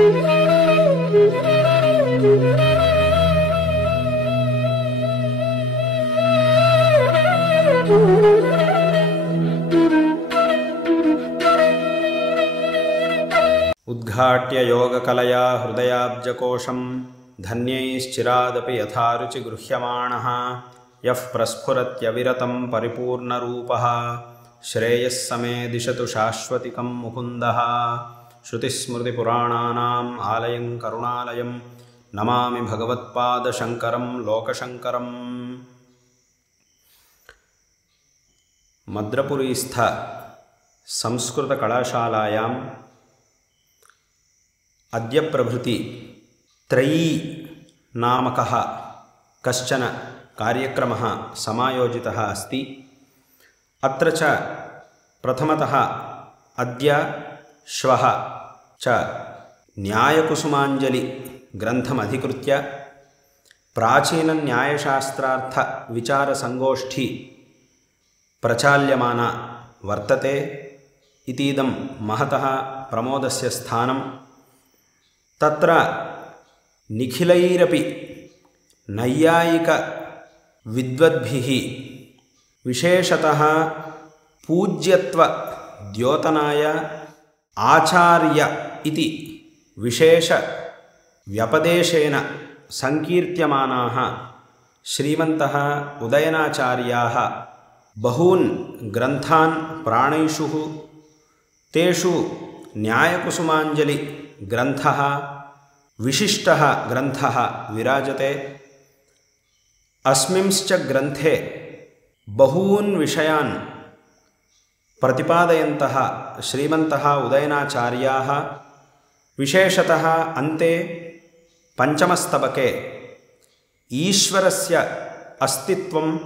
उद्घाट्य योगकलया हृदयाब्जकोशं धन्यैश्चिरादपि यथा रुचि गृह्यमाणः यः प्रस्फुरत्यविरतं परिपूर्णरूपः श्रेयः समे दिशतु शाश्वतिकं मुकुन्दः। श्रुतिस्मृतिपुराणानाम् आलयं करुणालयं नमामि भगवत्पादशङ्करं लोकशङ्करम्। मद्रपुरीस्थ संस्कृतकलाशालायाम् अद्य प्रभृति त्रयी नामकः कश्चन कार्यक्रमः समायोजितः अस्ति। अत्र च प्रथमतः अद्य श्वः च न्यायकुसुमाञ्जलि ग्रन्थमधिकृत्य प्राचीनन्यायशास्त्रार्थविचारसङ्गोष्ठी प्रचाल्यमाना वर्तते। इतीदं महतः प्रमोदस्य स्थानं। तत्र निखिलैरपि नैयायिकविद्वद्भिः विशेषतः पूज्यत्वद्योतनाय आचार्य इति विशेषव्यपदेशेन संकीर्त्यमानाः श्रीमन्तः उदयनाचार्याः बहून् ग्रन्थान् प्राणैषुः। तेषु न्यायकुसुमाञ्जलि ग्रन्थः विशिष्टः ग्रन्थः विराजते। अस्मिंश्च ग्रन्थे बहून् विषयान् प्रतिपादयन्तः श्रीमन्तः उदयनाचार्याः विशेषतः अन्ते पञ्चमस्तबके ईश्वरस्य अस्तित्वम्,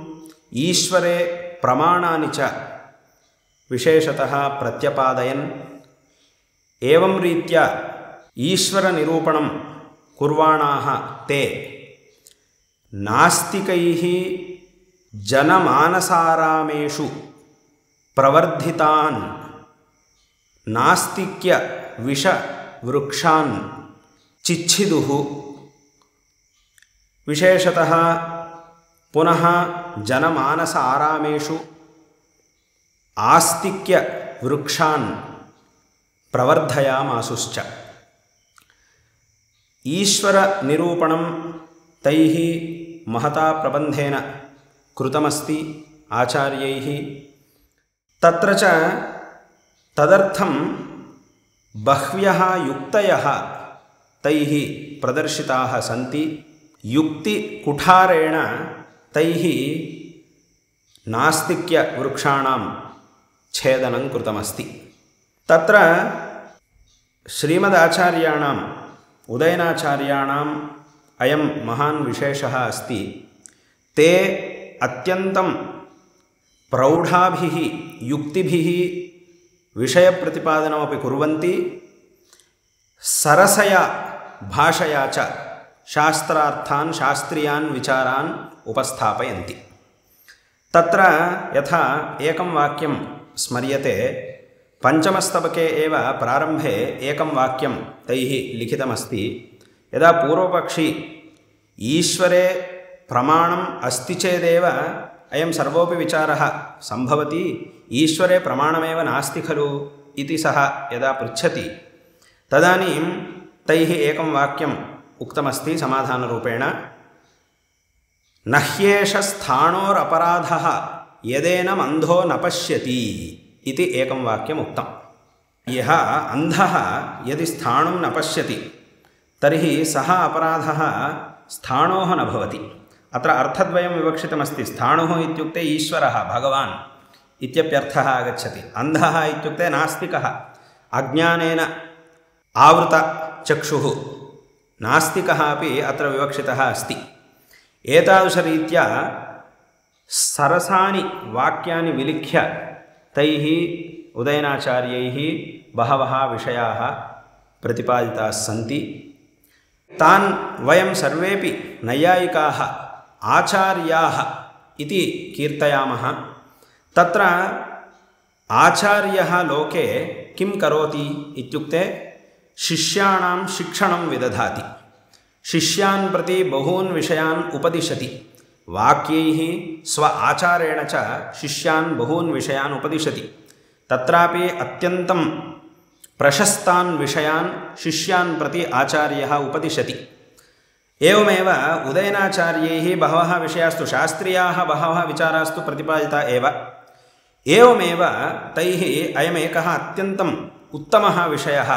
ईश्वरे प्रमाणानि च विशेषतः प्रत्यपादयन् एवं रीत्या ईश्वरनिरूपणं कुर्वाणाः ते नास्तिकैः जनमानसारामेषु प्रवर्धितान् नास्तिक्यविषवृक्षान् चिच्छिदुः। विशेषतः पुनः जनमानस आरामेषु आस्तिक्यवृक्षान् प्रवर्धयामासुश्च। ईश्वरनिरूपणं तैः महता प्रबन्धेन कृतमस्ति आचार्यैः। तत्र च तदर्थं बह्व्यः युक्तयः तैः प्रदर्शिताः सन्ति। युक्तिकुठारेण तैः नास्तिक्यवृक्षाणां छेदनं कृतमस्ति। तत्र श्रीमदाचार्याणाम् उदयनाचार्याणाम् अयं महान् विशेषः अस्ति। ते अत्यन्तं प्रौढाभिः युक्तिभिः विषयप्रतिपादनमपि कुर्वन्ति, सरसया भाषया च शास्त्रार्थान् शास्त्रीयान् विचारान् उपस्थापयन्ति। तत्र यथा एकं वाक्यं स्मर्यते। पञ्चमस्तबके एव प्रारम्भे एकं वाक्यं तैः लिखितमस्ति। यदा पूर्वपक्षी ईश्वरे प्रमाणम् अस्ति चेदेव अयं सर्वोपि विचारः सम्भवति, ईश्वरे प्रमाणमेव नास्ति खलु इति सः यदा पृच्छति, तदानीं तैः एकं वाक्यम् उक्तमस्ति समाधानरूपेण। न ह्येष स्थाणोरपराधः यदेनम् अन्धो न पश्यति इति एकं वाक्यम् उक्तं। यः अन्धः यदि स्थाणुं न पश्यति तर्हि सः अपराधः स्थाणोः न भवति। अत्र अर्थद्वयं विवक्षितमस्ति। स्थाणुः इत्युक्ते ईश्वरः भगवान् इत्यप्यर्थः आगच्छति। अन्धः इत्युक्ते नास्तिकः, अज्ञानेन आवृतचक्षुः नास्तिकः अपि अत्र विवक्षितः अस्ति। एतादृशरीत्या सरसानि वाक्यानि विलिख्य तैः उदयनाचार्यैः बहवः विषयाः प्रतिपादिताः सन्ति। तान् वयं सर्वेपि नैयायिकाः आचार्याः इति कीर्तयामः। तत्र आचार्यः लोके किं करोति इत्युक्ते शिष्याणां शिक्षणं विदधाति, शिष्यान् प्रति बहून् विषयान् उपदिशति, वाक्यैः स्व आचारेण च शिष्यान् बहून् विषयान् उपदिशति। तत्रापि अत्यन्तं प्रशस्तान् विषयान् शिष्यान् प्रति आचार्यः उपदिशति। एवमेव उदयनाचार्यैः बहवः विषयास्तु शास्त्रीयाः बहवः विचारास्तु प्रतिपादिता एव। एवमेव तैः अयमेकः अत्यन्तम् उत्तमः विषयः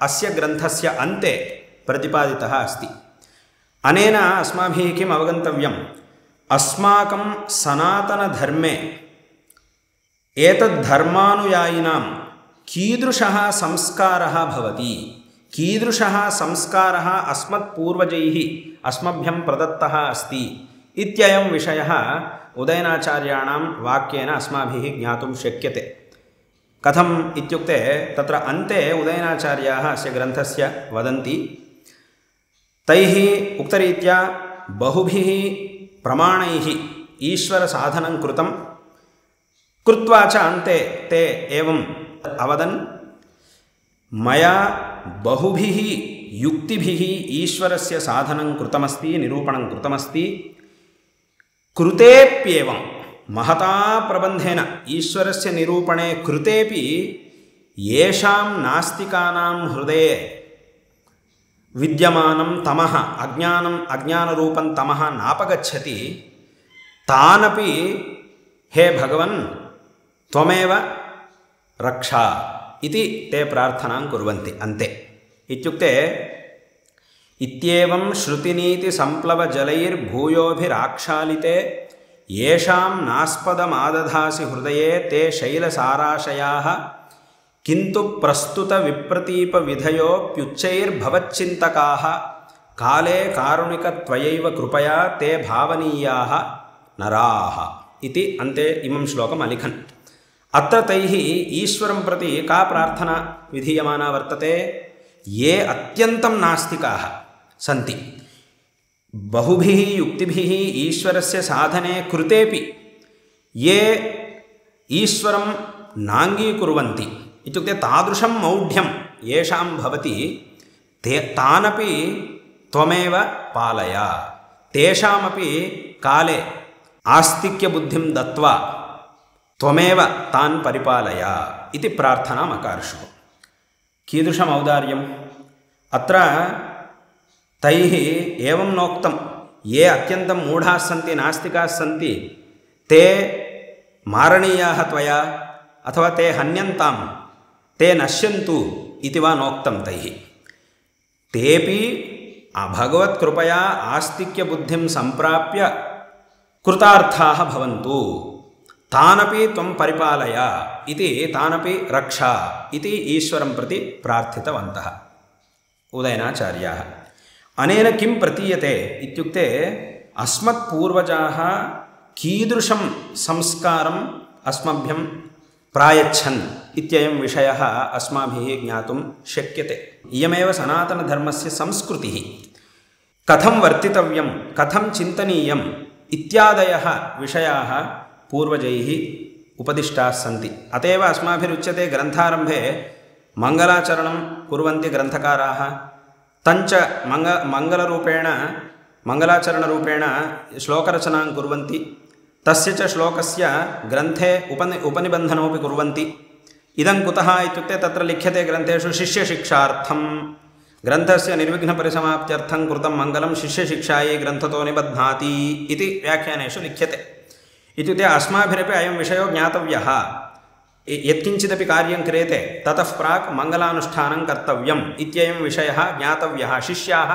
अस्य ग्रन्थस्य अन्ते प्रतिपादितः अस्ति। अनेन अस्माभिः किम् अवगन्तव्यम्? अस्माकं सनातनधर्मे एतद्धर्मानुयायिनां कीदृशः संस्कारः भवति, कीदृशः संस्कारः अस्मत्पूर्वजैः अस्मभ्यं प्रदत्तः अस्ति इत्ययं विषयः उदयनाचार्याणां वाक्येन अस्माभिः ज्ञातुं शक्यते। कथम् इत्युक्ते तत्र अन्ते उदयनाचार्याः अस्य ग्रन्थस्य वदन्ति, तैः उक्तरीत्या बहुभिः प्रमाणैः ईश्वरसाधनं कृतं, कृत्वा च अन्ते ते एवम् अवदन्, मया बहुभिः युक्तिभिः ईश्वरस्य साधनं कृतमस्ति, निरूपणं कृतमस्ति, कृतेप्येवं महता प्रबन्धेन ईश्वरस्य निरूपणे कृतेपि येषां नास्तिकानां हृदये विद्यमानं तमः अज्ञानरूपं तमः नापगच्छति, तानपि हे भगवन् त्वमेव रक्षा इति ते प्रार्थनां कुर्वन्ति अन्ते। इत्युक्ते इत्येवं श्रुतिनीतिसम्प्लवजलैर्भूयोभिराक्षालिते येषां नास्पदमादधासि हृदये ते शैलसाराशयाः किन्तु प्रस्तुतविप्रतीपविधयोऽप्युच्चैर्भवच्चिन्तकाः काले कारुणिकत्वयैव कृपया ते भावनीयाः नराः इति अन्ते इमं श्लोकम् अलिखन्। अत्र तैः ईश्वरं प्रति का प्रार्थना विधीयमाना वर्तते? ये अत्यन्तं नास्तिकाः सन्ति, बहुभिः युक्तिभिः ईश्वरस्य साधने कृतेपि ये ईश्वरं नाङ्गीकुर्वन्ति, इत्युक्ते तादृशं मौढ्यं येषां भवति तानपि त्वमेव पालय, तेषामपि काले आस्तिक्यबुद्धिं दत्वा त्वमेव तान् परिपालय इति प्रार्थनाम् अकार्षुः। कीदृशम् औदार्यम्! अत्र तैः एवं नोक्तं, ये अत्यन्तं मूढाः सन्ति, नास्तिकाः सन्ति, ते मारणीयाः त्वया अथवा ते हन्यन्तां, ते नश्यन्तु इति वा नोक्तं तैः। तेपि भगवत्कृपया आस्तिक्यबुद्धिं सम्प्राप्य कृतार्थाः भवन्तु, तानपि त्वं परिपालय इति, तानपि रक्षा इति ईश्वरं प्रति प्रार्थितवन्तः उदयनाचार्याः। अनेन किं प्रतीयते इत्युक्ते अस्मत्पूर्वजाः कीदृशं संस्कारम् अस्मभ्यं प्रायच्छन् इत्ययं विषयः अस्माभिः ज्ञातुं शक्यते। इयमेव सनातनधर्मस्य संस्कृतिः। कथं वर्तितव्यं, कथं चिन्तनीयम् इत्यादयः विषयाः पूर्वजैः उपदिष्टाः सन्ति। अत एव अस्माभिरुच्यते ग्रन्थारम्भे मङ्गलाचरणं कुर्वन्ति ग्रन्थकाराः, तञ्च मङ्गलरूपेण मङ्गलाचरणरूपेण श्लोकरचनां कुर्वन्ति, तस्य च श्लोकस्य ग्रन्थे उपनिबन्धनमपि कुर्वन्ति। इदं कुतः इत्युक्ते तत्र लिख्यते ग्रन्थेषु शिष्यशिक्षार्थं, ग्रन्थस्य निर्विघ्नपरिसमाप्त्यर्थं कृतं मङ्गलं शिष्यशिक्षायै ग्रन्थतो निबध्नाति इति व्याख्यानेषु लिख्यते। इत्युक्ते अस्माभिरपि अयं विषयो ज्ञातव्यः। यत्किञ्चिदपि कार्यं क्रियते ततः प्राक् मङ्गलानुष्ठानं कर्तव्यम् इत्ययं विषयः ज्ञातव्यः, शिष्याः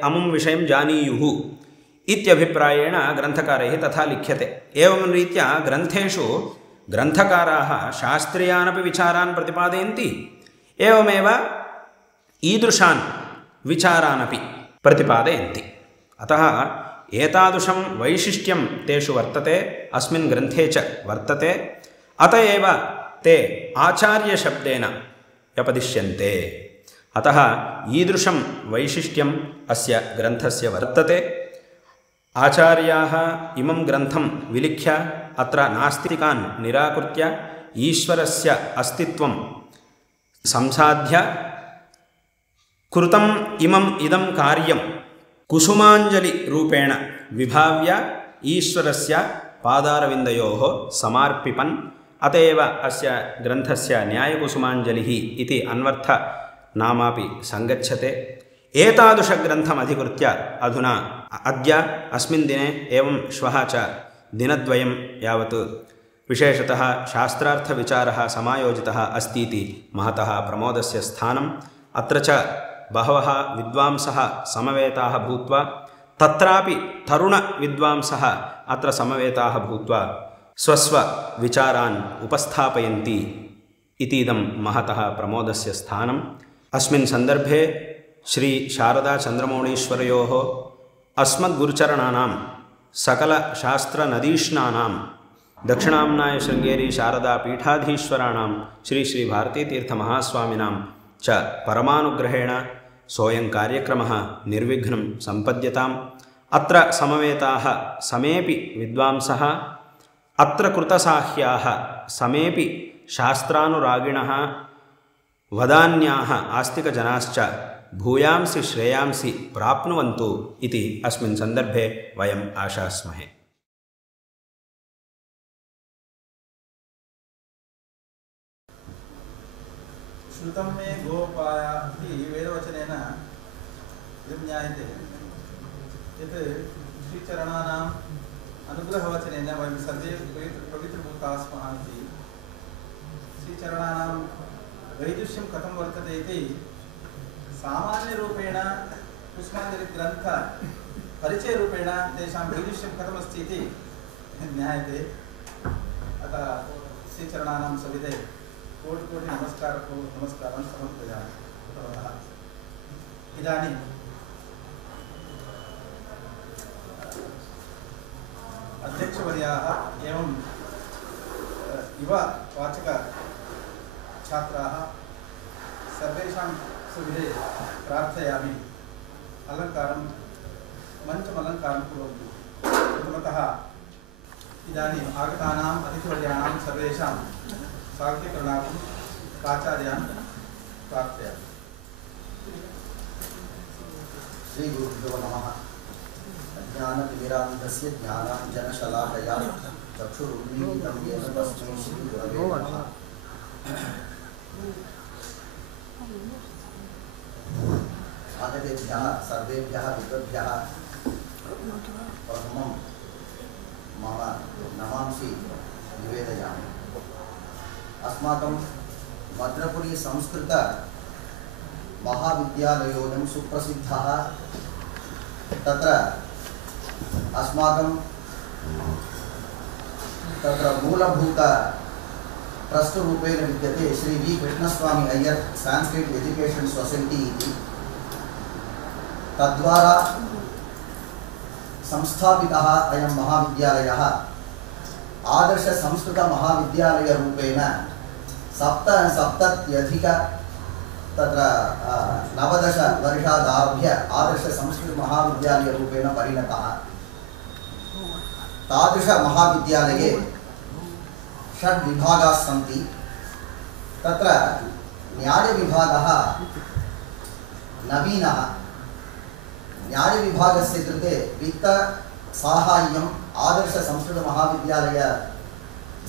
अमुं विषयं जानीयुः इत्यभिप्रायेण ग्रन्थकारैः तथा लिख्यते। एवं रीत्या ग्रन्थेषु ग्रन्थकाराः शास्त्रीयानपि विचारान् प्रतिपादयन्ति, एवमेव ईदृशान् विचारानपि प्रतिपादयन्ति। अतः एतादृशं वैशिष्ट्यं तेषु वर्तते, अस्मिन् ग्रन्थे च वर्तते। अत एव ते आचार्यशब्देन व्यपदिश्यन्ते। अतः ईदृशं वैशिष्ट्यम् अस्य ग्रन्थस्य वर्तते। आचार्याः इमं ग्रन्थं विलिख्य अत्र नास्तिकान् निराकृत्य ईश्वरस्य अस्तित्वं संसाध्य कृतम् इदं कार्यं कुसुमाञ्जलिरूपेण विभाव्य ईश्वरस्य पादारविन्दयोः समर्पिपन् अत एव अस्य ग्रन्थस्य न्यायकुसुमाञ्जलिः इति अन्वर्थनामापि सङ्गच्छते। एतादृशग्रन्थमधिकृत्य अधुना अद्य अस्मिन् दिने एवं श्वः च दिनद्वयं यावत् विशेषतः शास्त्रार्थविचारः समायोजितः अस्तीति महतः प्रमोदस्य स्थानम्। अत्र च बहवः विद्वांसः समवेताः भूत्वा तत्रापि तरुणविद्वांसः अत्र समवेताः भूत्वा स्वस्वविचारान् उपस्थापयन्ति इतीदं महतः प्रमोदस्य स्थानम्। अस्मिन् सन्दर्भे श्री शारदा चन्द्रमौळीश्वरयोः अस्मद्गुरुचरणानां सकलशास्त्रनदीष्णानां दक्षिणाम्नाय शृङ्गेरी शारदा पीठाधीश्वराणां श्री श्री भारतीतीर्थमहास्वामिनां च परमानुग्रहेण सोऽयं कार्यक्रमः निर्विघ्नं सम्पद्यताम्। अत्र समवेताः समेपि विद्वांसः, अत्र कृतसाह्याः समेपि शास्त्रानुरागिणः, वदान्याः आस्तिकजनाश्च भूयांसि श्रेयांसि प्राप्नुवन्तु इति अस्मिन् सन्दर्भे वयम् आशास्महे। श्रुतं मे गोपाय इति वेदवचनेन इदं ज्ञायते यत् श्रीचरणानाम् अनुग्रहवचनेन वयं सर्वे पवित्रभूताः स्मः इति। श्रीचरणानां वैदुष्यं कथं वर्तते इति सामान्यरूपेण कुसुमाञ्जलिग्रन्थ परिचयरूपेण तेषां वैदुष्यं कथमस्ति इति ज्ञायते। अतः श्रीचरणानां सविधे कोटि नमस्कारं समर्पयामि। इदानीं अध्यक्षवर्याः एवं युववाचकछात्राः सर्वेषां सविधे प्रार्थयामि मञ्चमलङ्कारं कुर्वन्तु। प्रथमतः इदानीम् आगतानाम् अतिथिवर्याणां सर्वेषां स्वागतीकरणार्थं प्राचार्यान् प्रार्थयामि। श्रीगुरुभ्यो नमः। अज्ञानतिमिरान्धस्य ज्ञानाञ्जनशलाकया चक्षुरुन्मीलितं येन तस्मै श्रीगुरवे नमः। आगतेभ्यः सर्वेभ्यः विद्वद्भ्यः प्रथमं मम नमांसि निवेदयामि। अस्माकं मद्रपुरी संस्कृत महाविद्यालयोऽयं सुप्रसिद्धः। तत्र अस्माकं मूलभूत ट्रस्ट्रूपेण विद्यते Shri V Krishnaswami Iyer Sanskrit education society इति। तद्वारा संस्थापितः अयं महाविद्यालयः आदर्श संस्कृत महाविद्यालयरूपेण सप्तत्यधिक तत्र 90 वर्षादारभ्य आदर्श संस्कृत महाविद्यालयरूपेण परिणतः। तादृश महाविद्यालये 6 विभागाः सन्ति। तत्र न्यायविभागः नवीनः। न्यायविभागस्य कृते वित्तसाहाय्यम् आदर्श संस्कृत महाविद्यालय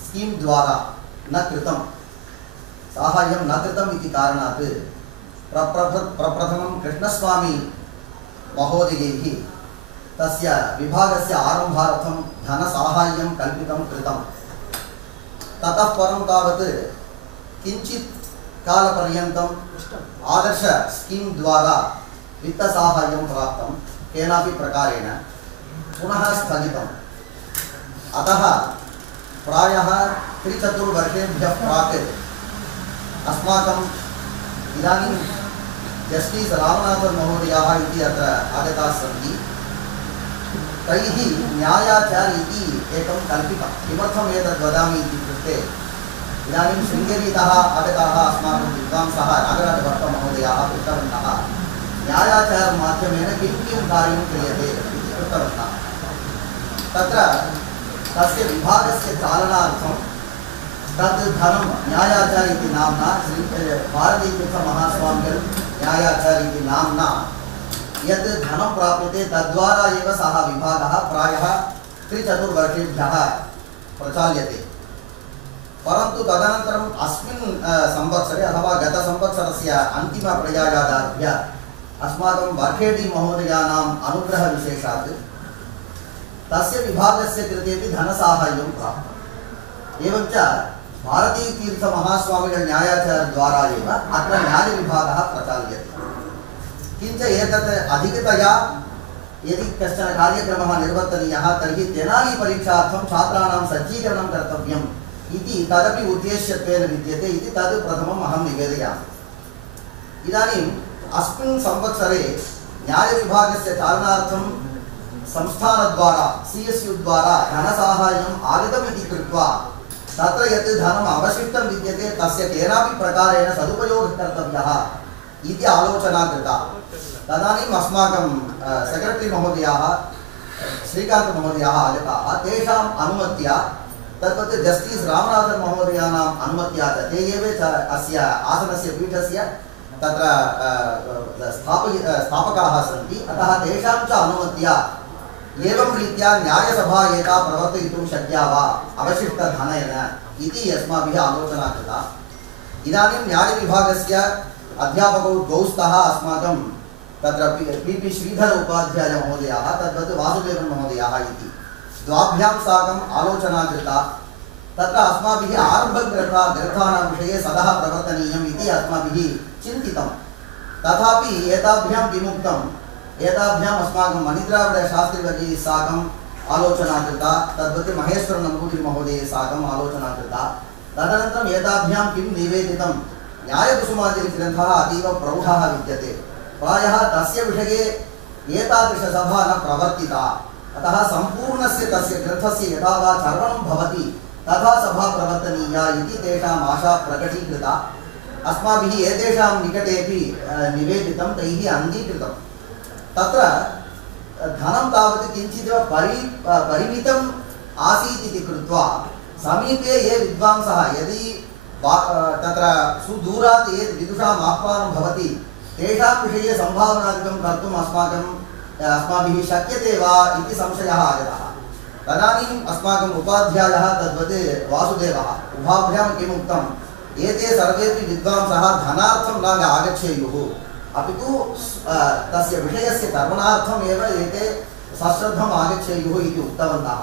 स्कीम द्वारा न कृतं। साहाय्यं न कृतम् इति कारणात् प्रप्रथमं कृष्णस्वामी महोदयैः तस्य विभागस्य आरम्भार्थं धनसाहाय्यं कल्पितं कृतं। ततः परं तावत् किञ्चित् कालपर्यन्तम् आदर्श स्कीम द्वारा वित्तसाहाय्यं प्राप्तं केनापि प्रकारेण पुनः स्थगितम्। अतः प्रायः 3-4 वर्षेभ्यः प्राक् अस्माकम् इदानीं जस्टिस् रामनाथन् महोदयाः इति अत्र आगताः सन्ति। तैः न्यायाचार्य इति एकं कल्पितं। किमर्थम् एतद् वदामि इत्युक्ते इदानीं शृङ्गेरीतः आगताः अस्माकं विद्वांसः नागराजभट्टमहोदयाः कृतवन्तः न्यायाचारमाध्यमेन किं कार्यं क्रियते इति कृतवन्तः। तत्र तस्य विभागस्य चालनार्थं तद् धनं न्यायाचार्य इति नाम्ना श्री भारतीतीर्थमहास्वामिगळु न्यायाचार्य इति नाम्ना यत् धनं प्राप्यते तद्वारा एव सः विभागः प्रायः 3-4 वर्षेभ्यः प्रचाल्यते। परन्तु तदनन्तरम् अस्मिन् संवत्सरे अथवा गतसंवत्सरस्य अन्तिमपर्यायादारभ्य अस्माकं वर्खेडी महोदयानाम् अनुग्रहविशेषात् तस्य विभागस्य कृतेपि धनसाहाय्यं प्राप्तम्। एवञ्च भारतीतीर्थमहास्वामिगळ न्यायाचार्यद्वारा एव अत्र न्यायविभागः प्रचाल्यते। किञ्च एतत् अधिकतया यदि कश्चन कार्यक्रमः निर्वर्तनीयः तर्हि तेनालीपरीक्षार्थं छात्राणां सज्जीकरणं कर्तव्यम् इति तदपि उद्देश्यत्वेन विद्यते इति तद् प्रथमम् अहं निवेदयामि। इदानीम् अस्मिन् संवत्सरे न्यायविभागस्य चालनार्थं संस्थानद्वारा CSU द्वारा धनसाहाय्यम् आगतमिति कृत्वा तत्र यत् धनम् अवशिष्टं विद्यते तस्य केनापि प्रकारेण सदुपयोगः कर्तव्यः इति आलोचना कृता। तदानीम् अस्माकं सेक्रेटरी महोदयाः श्रीकान्तमहोदयाः आगताः। तेषाम् अनुमत्या तद्वत् जस्टिस् रामनाथन् महोदयानाम् अनुमत्या ते एव अस्य आसनस्य पीठस्य तत्र स्थापकाः सन्ति। अतः तेषां च अनुमत्या एवं रीत्या न्यायसभा एका प्रवर्तयितुं शक्या वा अवशिष्टधनेन इति अस्माभिः आलोचना कृता। इदानीं न्यायविभागस्य अध्यापकौ द्वौ स्तः अस्माकं तत्र PP श्रीधर उपाध्याय महोदयाः तद्वत् वासुदेवन महोदयाः इति द्वाभ्यां साकम् आलोचना कृता। तत्र अस्माभिः आरम्भग्रन्थानां विषये सदः प्रवर्तनीयम् इति अस्माभिः चिन्तितं। तथापि एताभ्यां किमुक्तम्, एताभ्याम् अस्माकं मणिद्राविडशास्त्रिवर्यैः साकम् आलोचना कृता। तद्वत् महेश्वर नम्बूदिरि महोदयैः साकम् आलोचना कृता। तदनन्तरम् एताभ्यां किं निवेदितं, न्यायकुसुमादिग्रन्थः अतीव प्रौढः विद्यते। प्रायः तस्य विषये एतादृशसभा न प्रवर्तिता। अतः सम्पूर्णस्य तस्य ग्रन्थस्य यदा वा चर्वणं भवति तथा सभा प्रवर्तनीया इति तेषाम् आशा प्रकटीकृता। अस्माभिः एतेषां निकटेपि निवेदितं, तैः अङ्गीकृतं। तत्र धनं तावत् किञ्चित् परिमितम् आसीत् इति कृत्वा समीपे ये विद्वांसः यदि तत्र सुदूरात् ये विदुषाम् आह्वानं भवति तेषां विषये सम्भावनादिकं कर्तुम् अस्माभिः शक्यते वा इति संशयः आगतः। तदानीम् अस्माकम् उपाध्यायः तद्वत् वासुदेवः उभाभ्यां किमुक्तम्, एते सर्वेपि विद्वांसः धनार्थं न आगच्छेयुः, अपि तु तस्य विषयस्य कर्मणार्थम् एव एते सश्रद्धम् आगच्छेयुः इति उक्तवन्तः।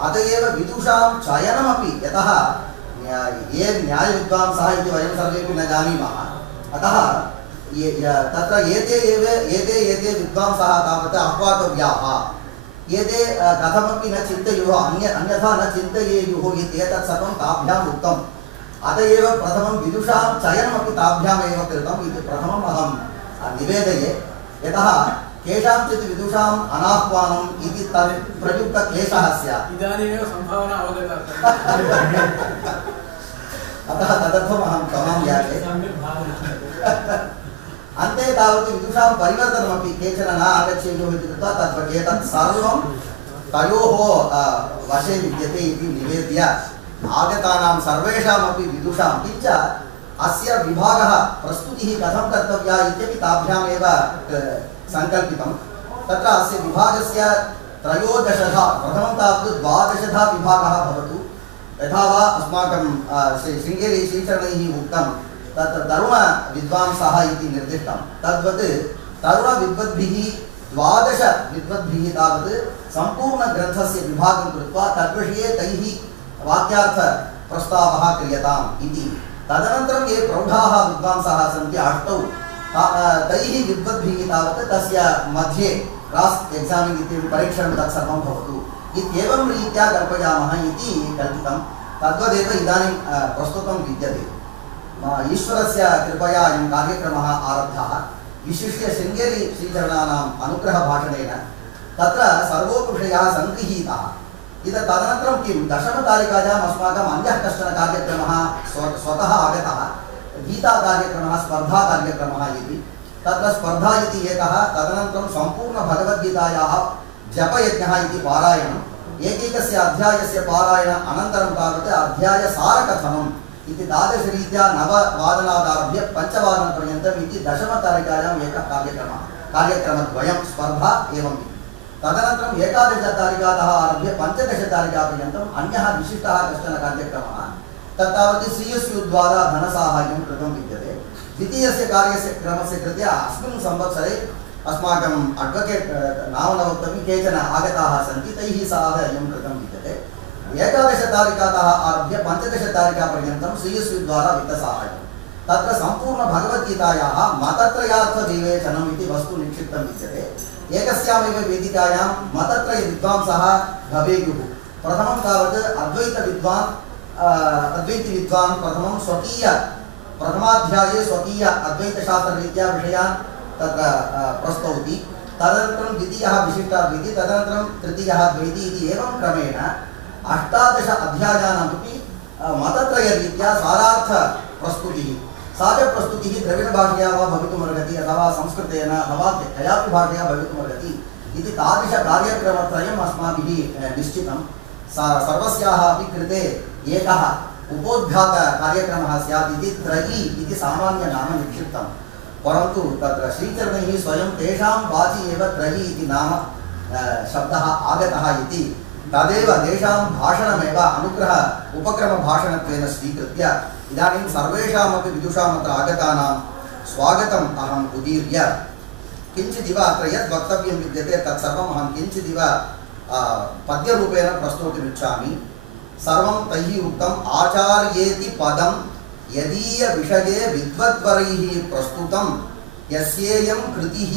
अत एव विदुषां चयनमपि, यतः ये न्यायविद्वांसः इति वयं सर्वेपि न जानीमः, अतः तत्र एते विद्वांसः तावत् आह्वातव्याः। एते कथमपि न चिन्तयुः, अन्यथा न चिन्तयेयुः इत्येतत् सर्वं ताभ्याम् उक्तम्। अत एव प्रथमं विदुषां चयनमपि ताभ्यामेव कृतम् इति प्रथमम् अहं निवेदये। यतः केषाञ्चित् विदुषाम् अनाह्वानम् इति तद् प्रयुक्तक्लेशः स्यात्। इदानीमेव सम्भावना अवगता। अतः तदर्थम् अहं क्षमां याचे। अन्ते तावत् विदुषां परिवर्तनमपि केचन न आगच्छेयुः इति कृत्वा एतत् सर्वं तयोः वशे विद्यते इति निवेद्य आगतानां सर्वेषामपि विदुषां किञ्च अस्य विभागः प्रस्तुतिः कथं कर्तव्या इत्यपि ताभ्यामेव सङ्कल्पितं। तत्र अस्य विभागस्य 13 प्रथमं तावत् 12 विभागः भवतु। यथा वा अस्माकं शृङ्गेरी श्रीचरणैः उक्तं तत्र तरुणविद्वांसः इति निर्दिष्टं, तद्वत् तरुणविद्वद्भिः 12 विद्वद्भिः तावत् सम्पूर्णग्रन्थस्य विभागं कृत्वा तद्विषये तैः वाक्यार्थप्रस्तावः क्रियताम् इति। तदनन्तरं ये प्रौढाः विद्वांसः सन्ति 8 तैः विद्वद्भिः तावत् तस्य मध्ये क्रास् एक्सामिन् इति परीक्षणं तत्सर्वं भवतु इत्येवं रीत्या कल्पयामः इति कल्पितं। तद्वदेव इदानीं प्रस्तुतं विद्यते। ईश्वरस्य कृपया अयं कार्यक्रमः आरब्धः। विशिष्य शृङ्गेरी श्रीचरणानाम् अनुग्रहभाषणेन तत्र सर्वोपि विषयाः सङ्गृहीताः। तदनन्तरं किं दशमतालिकायाम् अस्माकम् अन्यः कश्चन कार्यक्रमः स्वतः आगतः, गीताकार्यक्रमः, स्पर्धाकार्यक्रमः इति। तत्र स्पर्धा इति एकः, तदनन्तरं सम्पूर्णभगवद्गीतायाः जपयज्ञः इति पारायणम्, एकैकस्य अध्यायस्य पारायण अनन्तरं तावत् अध्यायसारकथनम् इति तादृशरीत्या 9 5 इति दशमतालिकायाम् एकः कार्यक्रमद्वयं स्पर्धा एवं तदनन्तरं 11 आरभ्य 15 अन्यः विशिष्टः कश्चन कार्यक्रमः तत्तावत् CSU द्वारा धनसाहाय्यं कृतं विद्यते। द्वितीयस्य कार्यस्य क्रमस्य कृते अस्मिन् संवत्सरे अस्माकम् अड्वकेट् नामनवोक्तमी केचन आगताः सन्ति, तैः सह इयं कृतं विद्यते। 11 आरभ्य 15 CSU द्वारा वित्तसाहाय्यं तत्र सम्पूर्णभगवद्गीतायाः मतत्रयार्थविवेचनम् इति वस्तु निक्षिप्तं विद्यते। एकस्यामेव वेदिकायां मतत्रयविद्वांसः भवेयुः। प्रथमं तावत् अद्वैतविद्वान् प्रथमं प्रथमाध्याये स्वकीय अद्वैतशास्त्ररीत्या विषयान् तत्र प्रस्तौति। तदनन्तरं द्वितीयः विशिष्टाद्वैती, तदनन्तरं तृतीयः द्वैती इति एवं क्रमेण 18 अध्यायानामपि मतत्रयरीत्या सारार्थप्रस्तुतिः। सा च प्रस्तुतिः द्रविडभाषया वा भवितुमर्हति अथवा संस्कृतेन अथवा कयापि भाषया भवितुमर्हति इति तादृशकार्यक्रमत्रयम् अस्माभिः निश्चितं। सर्वस्याः अपि कृते एकः उपोद्घातकार्यक्रमः स्यात् इति त्रयी इति सामान्यनाम निक्षिप्तं, परन्तु तत्र श्रीचरणैः स्वयं तेषां वाचि एव त्रयी इति नाम शब्दः आगतः इति तदेव तेषां भाषणमेव अनुग्रह उपक्रमभाषणत्वेन स्वीकृत्य इदानीं सर्वेषामपि विदुषामत्र आगतानां स्वागतम् अहम् उदीर्य किञ्चिदिव अत्र यद् वक्तव्यं विद्यते तत्सर्वम् अहं किञ्चिदिव पद्यरूपेण प्रस्तोतुमिच्छामि। सर्वं तैः उक्तम् आचार्येति पदं यदीयविषये विद्वद्वरैः प्रस्तुतं यस्येयं कृतिः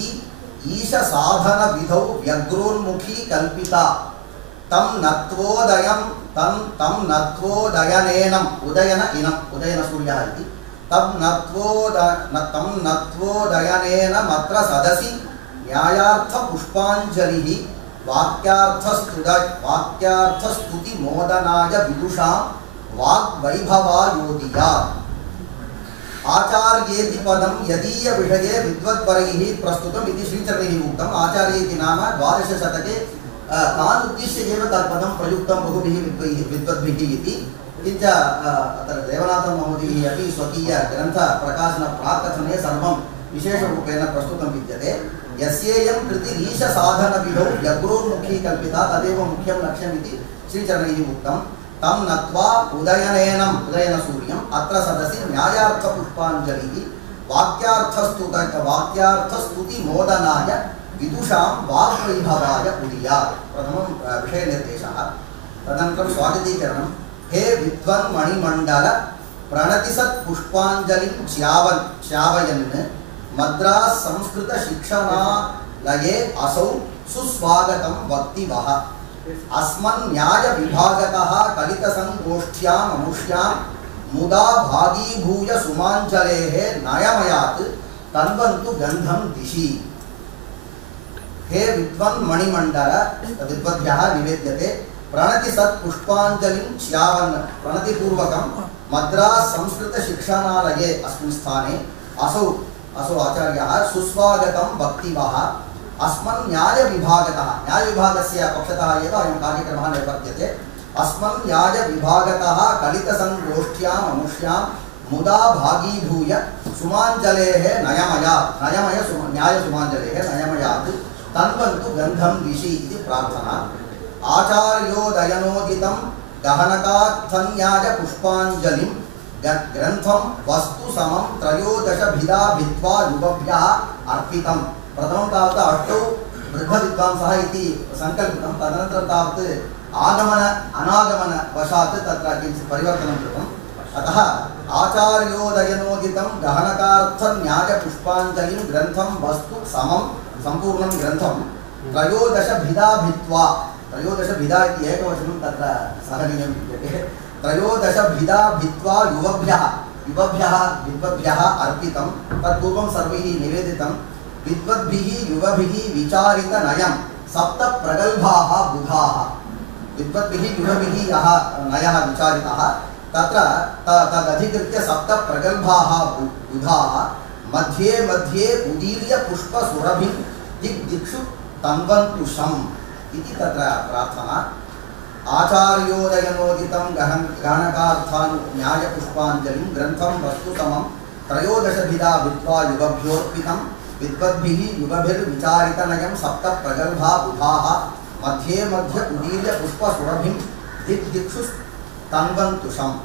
ईशसाधनविधौ व्यग्रोन्मुखी कल्पिता तं नत्वोदयनेनम् उदयन इनम् उदयनसूर्यः इति तं नत्वोदयनेनमत्र सदसि न्यायार्थपुष्पाञ्जलिः वाक्यार्थस्तुतिमोदनाय विदुषां वाग्वैभवायोदियात्। आचार्येति पदं यदीयविषये विद्वद्वरैः प्रस्तुतम् इति श्रीचरणैः उक्तम्। आचार्येति नाम 12 शतके तान् उद्दिश्य एव तत्पदं प्रयुक्तं बहुभिः विद्वद्भिः इति। किञ्च अत्र देवनाथं महोदयः अपि स्वकीयग्रन्थप्रकाशनप्राक्कथने सर्वं विशेषरूपेण प्रस्तुतं विद्यते। यस्येयं कृतिरीशसाधनविधौ व्यग्रोन्मुखी कल्पिता तदेव मुख्यं लक्ष्यम् इति श्रीचरणैः उक्तं। तं नत्वा उदयनसूर्यम् अत्र सदसि न्यायार्थपुष्पाञ्जलिः वाक्यार्थस्तुतिमोदनाय विदुषां वाग्वैभवाय उदीयात्। प्रथमं विषयनिर्देशः, तदनन्तरं स्वागतीकरणं। हे विद्वन्मणिमण्डल प्रणतिसत्पुष्पाञ्जलिं च्यावयन् मद्रास् संस्कृतशिक्षणालये असौ सुस्वागतं वक्तिवः। अस्मन्न्यायविभागतः कलितसङ्गोष्ठ्याम् अमुष्यां मुदा भागीभूय सुमाञ्जलेः नयमयात् तन्वन्तु गन्धं दिशि। हे विद्वन्मणिमण्डल विद्वद्भ्यः निवेद्यते प्रणतिसत्पुष्पाञ्जलिं च्यावन् प्रणतिपूर्वकं मद्रास् संस्कृतशिक्षणालये अस्मिन् स्थाने असौ आचार्यः सुस्वागतं वक्तिवः। अस्मन्न्यायविभागतः न्यायविभागस्य पक्षतः एव अयं कार्यक्रमः निर्वर्त्यते। अस्मन्न्यायविभागतः कलितसङ्गोष्ठ्याम् अमुष्यां मुदा भागीभूय सुमाञ्जलेः न्यायसुमाञ्जलेः नयमयात् तन्वन्तु गन्धं दिशि इति प्रार्थना। आचार्योदयनोदितं गहनकार्थन्यायपुष्पाञ्जलिं ग्रन्थं वस्तु समं 13 भिदा भित्वा युवभ्यः अर्पितं। प्रथमं तावत् 8 वृद्धविद्वांसः इति सङ्कल्पितं, तदनन्तरं तावत् आगमन अनागमनवशात् तत्र किञ्चित् परिवर्तनं कृतम्। अतः आचार्योदयनोदितं गहनकार्थन्यायपुष्पाञ्जलिं ग्रन्थं वस्तु समं सम्पूर्णं ग्रन्थं 13 भिदा भित्वा 13 भिदा इति एकवचनं तत्र सहनीयं विद्यते। 13 भिदा भित्वा विद्वद्भ्यः अर्पितं। तत्पूर्वं सर्वैः निवेदितं विद्वद्भिः युवभिः विचारितनयं 7 प्रगल्भाः बुधाः। विद्वद्भिः युवभिः यः नयः विचारितः तत्र तदधिकृत्य 7 प्रगल्भाः बुधाः मध्ये मध्ये उदीर्य पुष्पसुरभिं दिग्दिक्षु तन्वन्तु शम् इति तत्र प्रार्थना। आचार्योदयनोदितं गहनकार्थानु न्यायपुष्पाञ्जलिं ग्रन्थं वस्तुतमं त्रयोदशभिधा विद्वा युगभ्योर्पितं विद्वद्भिः युगभिर्विचारितनयं सप्त प्रगल्भा बुधाः मध्ये मध्ये उदीर्य पुष्पसुरभिं दिक्दिक्षु तन्वन्तुषम्।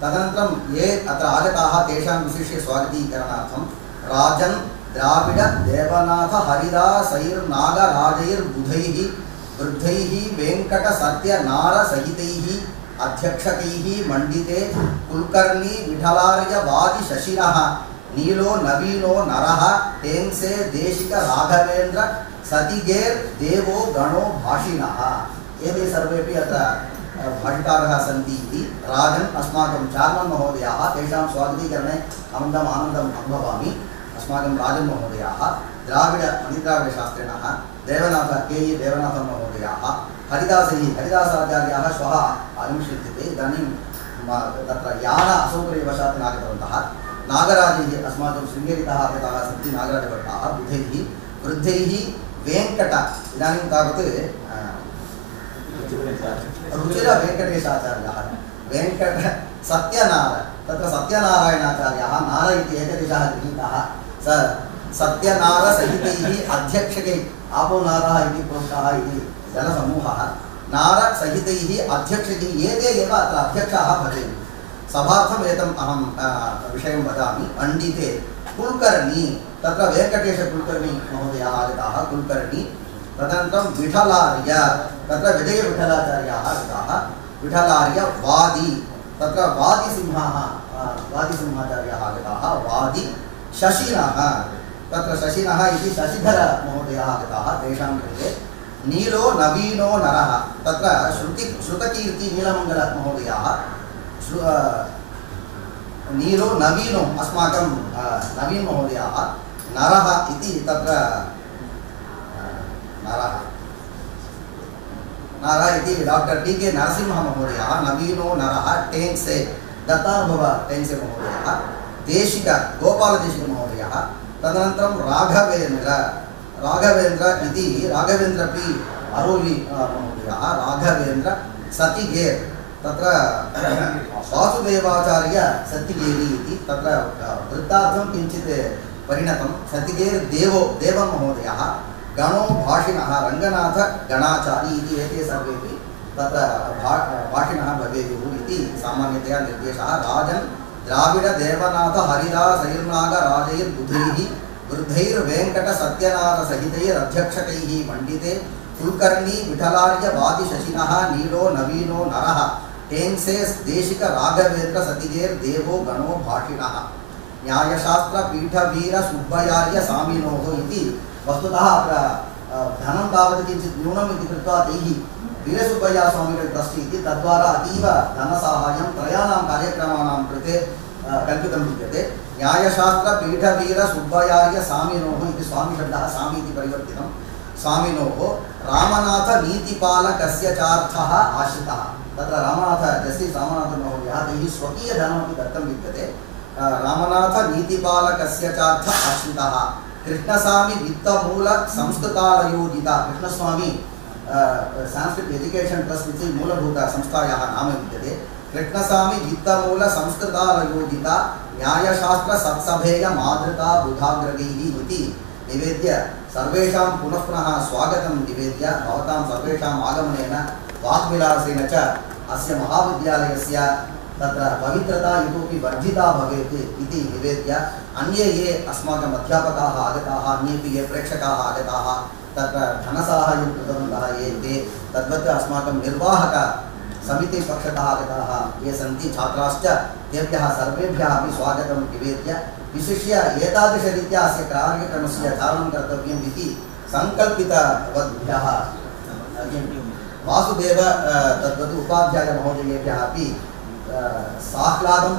तदनन्तरं ये अत्र आगताः तेषां विशिष्य स्वागतीकरणार्थं राजन् द्राविड देवनाथ हरिदासैर्नागराजैर्बुधैः वृद्धैः वेङ्कटसत्यनारसहितैः अध्यक्षकैः मण्डिते कुलकर्णी विठलार्यवादि शशिनः नीलो नवीनो नरः टेंसे देशिक राघवेन्द्र सतिगेर् देवो गणो भाषिणः। एते सर्वेपि अत्र भाषितारः सन्ति इति राजन् अस्माकं चार्मन् महोदयाः तेषां स्वागतीकरणे आनन्दम् अनुभवामि। अस्माकं राजन् महोदयाः द्राविड मणिद्राविडशास्त्रिणः देवनाथ के देवनाथन् महोदयाः हरिदासाचार्याः श्वः आगमिष्यन्ति। इदानीं तत्र यान असौकर्यवशात् नागतवन्तः। नागराजैः अस्माकं शृङ्गेरितः आगताः सन्ति नागराजभट्टाः बुधैः वृद्धैः वेङ्कट इदानीं तावत् रुचिरवेङ्कटेशाचार्यः वेङ्कट सत्यनार तत्र सत्यनारायणाचार्यः नार इति एकदेशः गृहीतः स सत्यनारसहितैः अध्यक्षकैः आपोनारः इति प्रोक्तः इति जनसमूहः नारसहितैः अध्यक्षकैः एते एव अत्र अध्यक्षाः भवेयुः। सभार्थम् एतम् अहं विषयं वदामि। मण्डिते कुलकर्णी तत्र वेङ्कटेशकुलकर्णी महोदयाः आगताः कुलकर्णी। तदनन्तरं विठलार्य तत्र विजयविठलाचार्याः आगताः विठलार्य वादी तत्र वादिसिंहाचार्याः आगताः वादी शशिनः तत्र शशिनः इति शशिधर महोदयाः आगताः तेषां कृते नीलो नवीनो नरः तत्र श्रुतकीर्ति नीलमङ्गलमहोदयाः नीलो नवीनो अस्माकं नवीन महोदयाः नरः इति तत्र नरः इति डॉक्टर टी.के. नरसिंहमहोदयः नवीनो नरः टेंसे दत्तानुभव टेंसे महोदयः देशिक गोपालदेशिकमहोदयः तदनन्तरं राघवेन्द्र इति राघवेन्द्र पी अरोली महोदयः राघवेन्द्र सतिगेर् तत्र वासुदेवाचार्य सतिगेरी इति तत्र वृत्तार्थं किञ्चित् परिणतं सतिगेर् देवं महोदयः गणो भाषिणः रङ्गनाथ गणाचारी इति एते सर्वेपि तत्र भाषिणः भवेयुः इति सामान्यतया निर्देशः। राजन् द्राविड देवनाथ हरिदासैर्नागराजैर्बुधैः वृद्धैर्वेङ्कटसत्यनारसहितैरध्यक्षकैः मण्डिते कुलकर्णी विठलार्य वादिशशिनः नीलो नवीनो नरः टेंसे देशिक राघवेन्द्र सतिगेर् देवो गणो भाषिणः। न्यायशास्त्र पीठवीर सुब्बयार्य सामिनोः इति वस्तुतः अत्र धनं तावत् किञ्चित् न्यूनम् इति कृत्वा तैः वीरसुब्बय्या स्वामिगळ ट्रस्ट् इति तद्वारा अतीव धनसाहाय्यं त्रयाणां कार्यक्रमाणां कृते कल्पितं विद्यते। न्यायशास्त्र पीठवीर सुब्बयार्य सामिनोः इति स्वामिशब्दः सामि इति परिवर्तितं स्वामिनोः रामनाथ नीतिपालकस्य चार्थः आश्रितः तत्र रामनाथ जस्टिस् रामनाथन् महोदयः तैः स्वकीयधनमपि दत्तं विद्यते। रामनाथ नीतिपालकस्य चार्थः आश्रितः कृष्णस्वामी वित्तमूल संस्कृतालयोजिता कृष्णस्वामी संस्कृत एजुकेशन ट्रस्ट इति मूलभूत संस्थायाः नाम विद्यते। कृष्णस्वामी वित्तमूल संस्कृतालयोजिता न्यायशास्त्र सत्सभेय मातृका बुधाग्रगैः इति निवेद्य सर्वेषां पुनः पुनः स्वागतं निवेद्य भवतां सर्वेषाम् आगमनेन वाग्विलासेन च अस्य महाविद्यालयस्य तत्र पवित्रता इतोपि वर्धिता भवेत् इति निवेद्य अन्ये ये अस्माकम् अध्यापकाः आगताः अन्येपि ये प्रेक्षकाः आगताः तत्र धनसाहाय्यं कृतवन्तः ये ते तद्वत् अस्माकं निर्वाहक समितिपक्षतः आगताः ये सन्ति छात्राश्च तेभ्यः सर्वेभ्यः अपि स्वागतं निवेद्य विशिष्य एतादृशरीत्या अस्य कार्यक्रमस्य चालनं कर्तव्यम् इति सङ्कल्पितवद्भ्यः वासुदेव तद्वत् उपाध्यायमहोदयेभ्यः अपि साह्लादं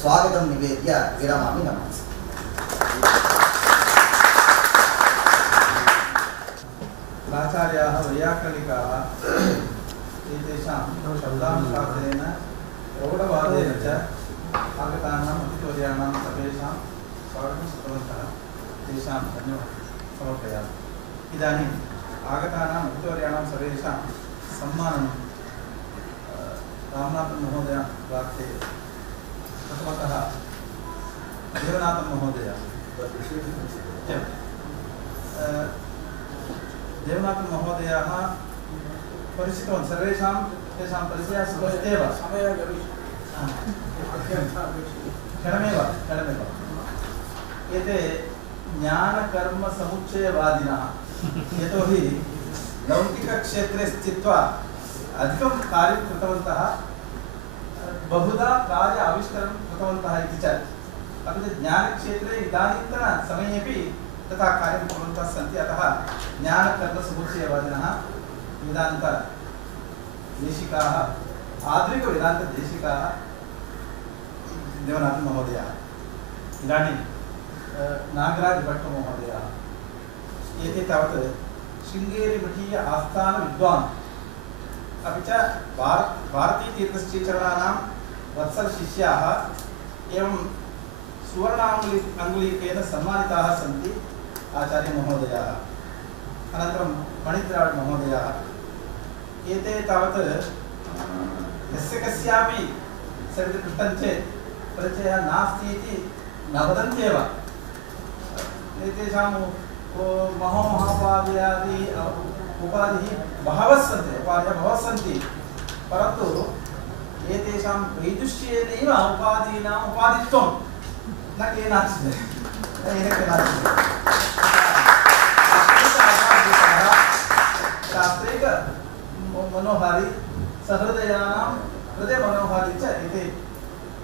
स्वागतं निवेद्य विरमामि। नमस्ते। प्राचार्याः वैयाकरणिकाः एतेषां शब्दानुशासनेन प्रौढवादेन च आगतानाम् अतिथवर्याणां सर्वेषां स्वागतं कृतवन्तः तेषां धन्यवादं समर्पयामि। इदानीम् आगतानाम् अतिथवर्याणां सर्वेषां सम्मानं रामनाथन महोदय प्राप्ते प्रथमतः देवनाथन महोदय देवनाथन महोदयः परिचितवान् सर्वेषां तेषां परिचयः स्पष्टेव समयः क्षणमेव एते ज्ञानकर्मसमुच्चयवादिनः यतोहि लौकिकक्षेत्रे स्थित्वा अधिकं कार्यं कृतवन्तः बहुधा कार्य आविष्करणं कृतवन्तः इति च अपि च ज्ञानक्षेत्रे इदानीन्तनसमयेपि तथा कार्यं कुर्वन्तः सन्ति अतः ज्ञानकर्मसमुच्चयवादिनः वेदान्तदेशिकाः आधुनिकवेदान्तदेशिकाः देवनाथन महोदयः इदानीं नागराज भट्ट महोदयः एते तावत् शृङ्गेरीमठीय आस्थानविद्वान् अपि च भारतीतीर्थश्रीचरणानां वत्सलशिष्याः एवं सुवर्णाङ्गुलीकेन सन्मानिताः सन्ति आचार्यमहोदयाः अनन्तरं मणिद्राविड महोदयाः एते तावत् यस्य कस्यापि सविधे पृष्टं चेत् परिचयः नास्ति इति न वदन्त्येव एतेषां महामहोपाध्यायादि उपाधिः बहवः सन्ति परन्तु एतेषां वैदुष्येनैव उपाधीनाम् उपाधित्वं न केनाचित् शास्त्रिक मनोहारी सहृदयानां हृदय मनोहारी च एते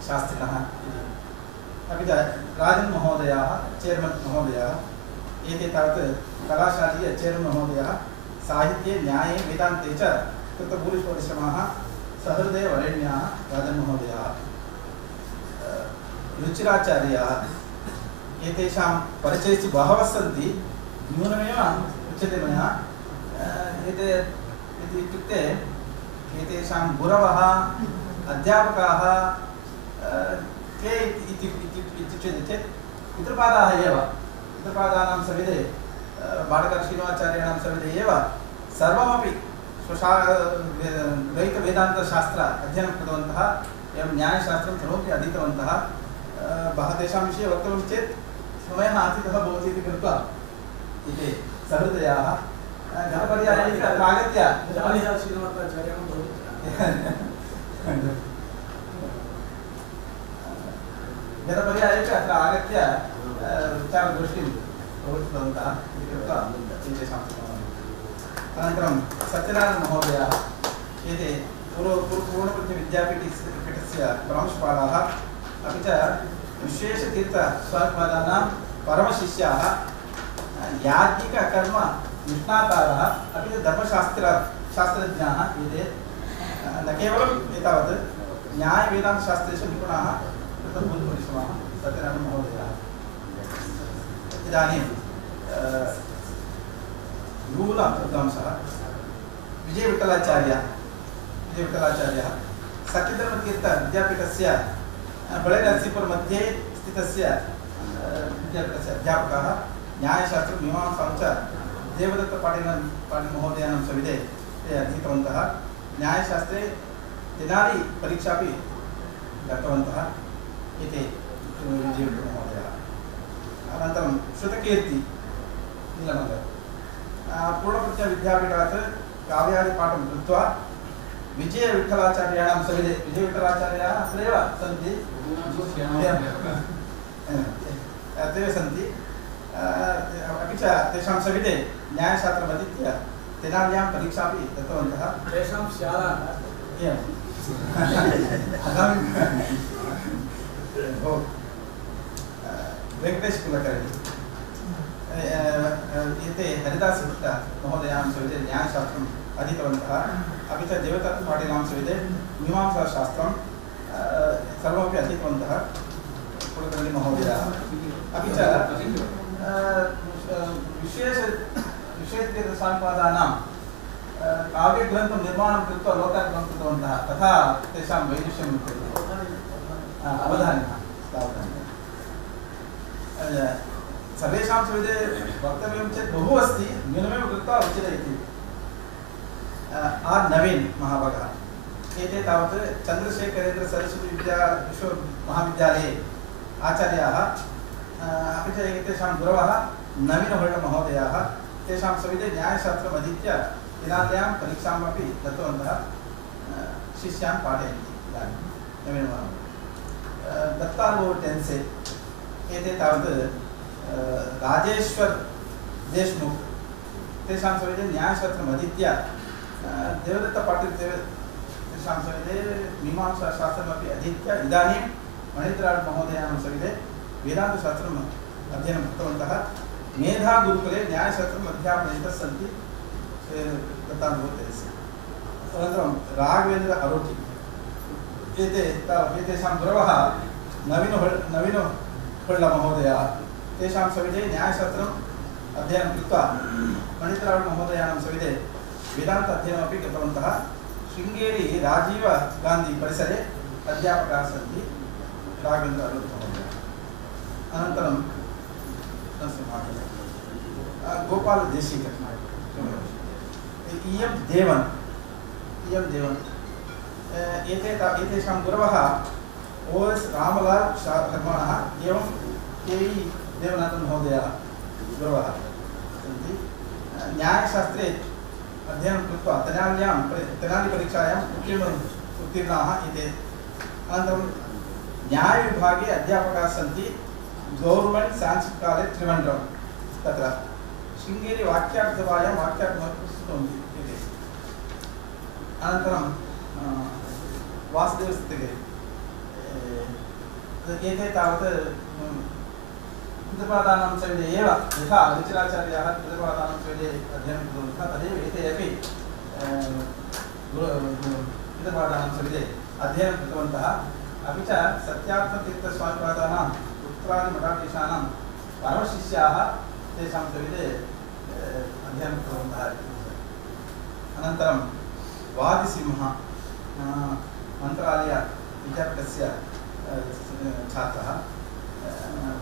शास्त्रिणः अपि च राजन् महोदयाः चेर्मन् महोदयाः एते तावत् कलाशालीय चेर्मन् महोदयाः साहित्ये न्याये वेदान्ते च कृतभूरिश्वरिश्रमाः सहृदयवरेण्याः राजन् महोदयाः रुचिराचार्याः एतेषां परिचयस्य बहवः सन्ति न्यूनमेव उच्यते मया एते इत्युक्ते एतेषां गुरवः अध्यापकाः के इत्युच्यते चेत् पितृपादाः एव पितृपादानां सविधे बाडकर्षिणाचार्याणां सविधे एव सर्वमपि द्वैतवेदान्तशास्त्र अध्ययनं कृतवन्तः एवं न्यायशास्त्रं सर्वमपि अधीतवन्तः तेषां विषये वक्तव्यं चेत् समयः अतीतः भवति इति कृत्वा इति सहृदयाः गणपर्याये अत्र आगत्य गतपर्याये अत्र आगत्य विचारगोष्ठीं प्रवर्तितवन्तः इति कृत्वा तेषां अनन्तरं सत्यनारायण महोदयाः एते पूर्णप्रज्ञविद्यापीठस्य प्रांशुपालाः अपि च विश्वेशतीर्थस्वामिपादानां परमशिष्याः याज्ञिककर्म निष्णातारः अपि च धर्मशास्त्रज्ञाः एते न केवलं एतावत् न्यायवेदान्तशास्त्रेषु निपुणाः कृतभूरिश्रमाः सत्यनारायण महोदयाः इदानीं मूलविद्वांसः विजयविठ्ठलाचार्यः सत्यधर्मतीर्थविद्यापीठस्य बळेनरसीपुर मध्ये स्थितस्य विद्यापीठस्य अध्यापकः न्यायशास्त्रं मीमांसां च देवदत्तपाटिलमहोदयानां सविधे ते अधीतवन्तः न्यायशास्त्रे तेनाली परीक्षापि दत्तवन्तः एते विजयविठ्ठलमहोदयाः अनन्तरं श्रुतकीर्ति नीलमङ्गल पूर्णप्रज्ञविद्यापीठात् काव्यादिपाठं कृत्वा विजयविठ्ठलाचार्याणां सविधे विजयविठ्ठलाचार्याः अत्रैव सन्ति अत्रैव सन्ति अपि च तेषां सविधे न्यायशास्त्रम् अधीत्य तेनाल्यां परीक्षापि दत्तवन्तः तेषां शाला वेङ्कटेशकुलकर्णी एते हरिदासभट्ट महोदयानां सविधे न्यायशास्त्रम् अधीतवन्तः अपि च देवदत्तपाटिलानां सविधे मीमांसाशास्त्रं सर्वमपि अधीतवन्तः कुलकर्णी महोदयाः अपि च विश्वेशतीर्थस्वामिपादानां काव्यग्रन्थं निर्माणं कृत्वा लोकार्पणं कृतवन्तः तथा तेषां वैदुष्यं अवधानिनः सर्वेषां सविधे वक्तव्यं चेत् बहु अस्ति न्यूनमेव कृत्वा उच्यते इति आर् नवीन् महाभागः एते तावत् चन्द्रशेखरेन्द्र सरस्वती विश्वमहाविद्यालये आचार्याः अपि च एतेषां गुरवः नवीनहोळ्ळमहोदयाः तेषां सविधे न्यायशास्त्रम् अधीत्य दिनाद्यां परीक्षामपि दत्तवन्तः शिष्यान् पाठयन्ति इदानीं नवीनमहोदयः दत्तानुभवटेन्से एते तावत् राजेश्वर देशमुख तेषां सविधे न्यायशास्त्रम् अधीत्य देवदत्तपाटिल तेषां सविधे मीमांसाशास्त्रमपि अधीत्य इदानीं मणिन्द्राड् महोदयानां सविधे वेदान्तशास्त्रम् अध्ययनं कृतवन्तः मेधागुरुकुले न्यायशास्त्रम् अध्यापयन्तः सन्ति दत्तानुभवतेजस्य अनन्तरं राघवेन्द्र अरोटि एतेषां गुरवः नवीनहोळ्ळमहोदयाः तेषां सविधे न्यायशास्त्रम् अध्ययनं कृत्वा मणिन्द्राड् महोदयानां सविधे वेदान्त अध्ययनमपि कृतवन्तः शृङ्गेरी राजीव गान्धी परिसरे अध्यापकाः सन्ति राघवेन्द्र अरोटि महोदयः अनन्तरं गोपाल देशिक इयं देवन् एतेषां गुरवः OS रामलाल शर्माणः एवं KE देवनाथन् महोदयः गुरवः सन्ति न्यायशास्त्रे अध्ययनं कृत्वा तेनालीपरीक्षायाम् उत्तीर्णाः एते अनन्तरं न्यायविभागे अध्यापकाः सन्ति गवर्नमेंट संस्कृत कॉलेज त्रिवेण्ड्रम तत्र शृङ्गेरी वाक्यार्थसभायां वाक्यार्थमपि प्रस्तुतवन्ति अनन्तरं वासुदेवस्तगिरि एते तावत् पितृपादानां सविधे एव यथा रुचिराचार्याः पितृपादानां सविधे अध्ययनं कृतवन्तः तदेव एते अपि पितृपादानां सविधे अध्ययनं कृतवन्तः अपि च सत्यार्थतीर्थस्वामिपादानां उत्तरादिमठाधीशानां परमशिष्याः तेषां सविधे अध्ययनं कृतवन्तः अनन्तरं वादिसिंहः मन्त्रालय विद्यापीठस्य छात्रः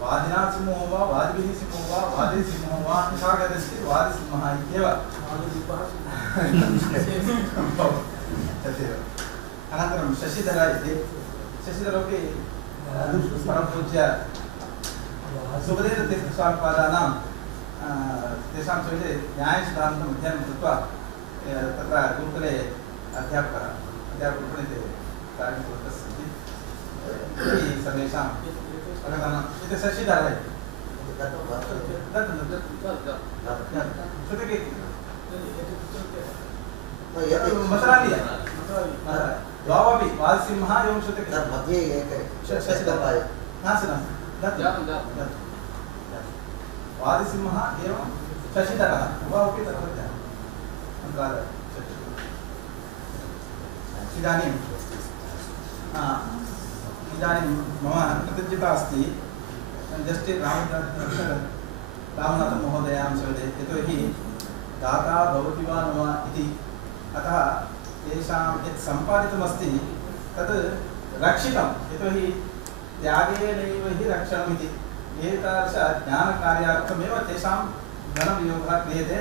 वादिनासिंहो वा वादिभिः सिंहो वा वादिसिंहो वा निशागतस्य वादिसिंहः इत्येव तदेव अनन्तरं शशिधर इति शशिधरोपि परमपूज्य सुखदेवतीर्थस्वामिपादानां तेषां सविधे न्यायसिद्धान्तम् अध्ययनं कृत्वा तत्र गुरुकुले अध्यापकरूपेण ते कार्यं कुर्वन्तः सन्ति इति सर्वेषाम् अवगमनम् इति शशिधर श्रुतिके मसरालिया द्वावपि वादिसिंहः एवं श्रुतिके मध्ये शशिधर नास्ति वादिसिंहः एवं शशिधरः उभयोपि तत्रत्य इदानीं मम कृतज्ञता अस्ति जस्टिस् रामनाथन् महोदयां सविधे यतोहि दाता भवति वा न वा इति अतः तेषां यत् सम्पादितमस्ति तद् रक्षितं यतोहि त्यागेनैव हि रक्षणम् इति एतादृशज्ञानकार्यार्थमेव तेषां धनविनियोगः क्रियते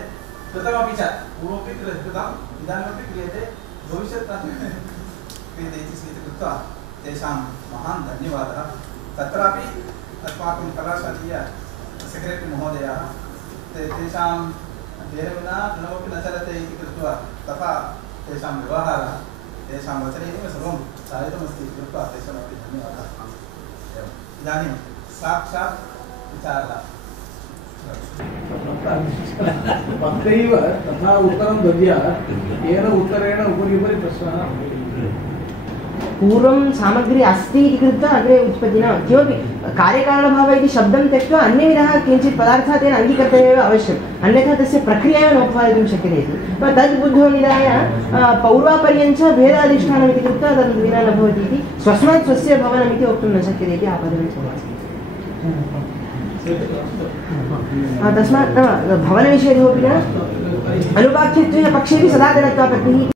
कृतमपि च पूर्वमपि कृतम् इदानीमपि क्रियते भविष्यत् क्रियते इति स्वीकृत्वा तेषां महान् धन्यवादः तत्रापि अस्माकं कलाशालीय सेक्रेटरी महोदयाः तेषां तेन विना किमपि न चलते इति कृत्वा तथा तेषां व्यवहारः तेषां वचने एव सर्वं साधितमस्ति इति कृत्वा तेषामपि धन्यवादः इदानीं साक्षात् विचारः तथैव तथा उत्तरं दद्यात् येन उत्तरेण उपरि प्रश्नः पूर्वं सामग्री अस्ति इति कृत्वा अग्रे उत्पत्ति न किमपि कार्यकारणभावः इति शब्दं त्यक्त्वा अन्यविधः किञ्चित् पदार्थः तेन अङ्गीकर्तव्यः एव आवश्यकम् अन्यथा तस्य प्रक्रिया एव नोपपादितुं शक्यते इति तद् बुद्ध्वा निधाय पौर्वापर्यञ्च भेदाधिष्ठानम् इति कृत्वा तद् विना न भवति इति स्वस्मात् स्वस्य भवनम् इति वक्तुं न शक्यते इति आपादनं तस्मात् भवनविषये कोऽपि न अनुपाख्यत्वेन पक्षेपि सदा जनत्वापत्तिः